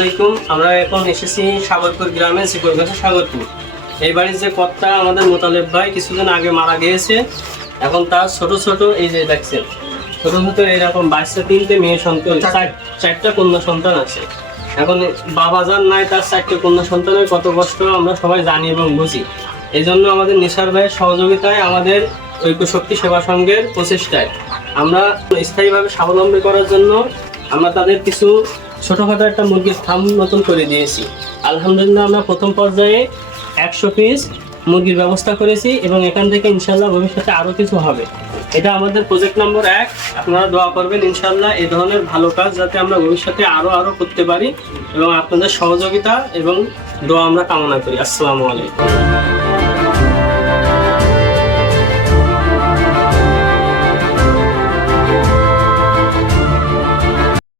আলাইকুম। আমরা এখন এসেছি সাগরপুর গ্রামে, শ্রীপুরগাছা সাগরপুর। এই বাড়ির যে কর্তা আমাদের মোতালেব ভাই কিছুদিন আগে মারা গিয়েছে। এখন তার ছোট ছোট এই যে দেখছেন ছোট ছোট এরকম বাচ্চা, 3টে মেয়ে সন্তান, 4টা কন্যা সন্তান আছে। এখন বাবা যার নাই, তার 4টে কন্যা সন্তানের কত কষ্ট আমরা সবাই জানি এবং বুঝি। এই জন্য আমাদের নিসার ভাইয়ের সহযোগিতায়, আমাদের ঐক্যশক্তি সেবা সংঘের প্রচেষ্টায় আমরা স্থায়ীভাবে স্বাবলম্বী করার জন্য আমরা তাদের কিছু ছোটোখাটো একটা মুরগির ফার্ম নতুন করে দিয়েছি। আলহামদুলিল্লাহ আমরা প্রথম পর্যায়ে 100 পিস মুরগির ব্যবস্থা করেছি এবং এখান থেকে ইনশাল্লাহ ভবিষ্যতে আরও কিছু হবে। এটা আমাদের প্রজেক্ট নম্বর 1। আপনারা দোয়া করবেন ইনশাল্লাহ এই ধরনের ভালো কাজ যাতে আমরা ভবিষ্যতে আরও করতে পারি এবং আপনাদের সহযোগিতা এবং দোয়া আমরা কামনা করি। আসসালামু আলাইকুম।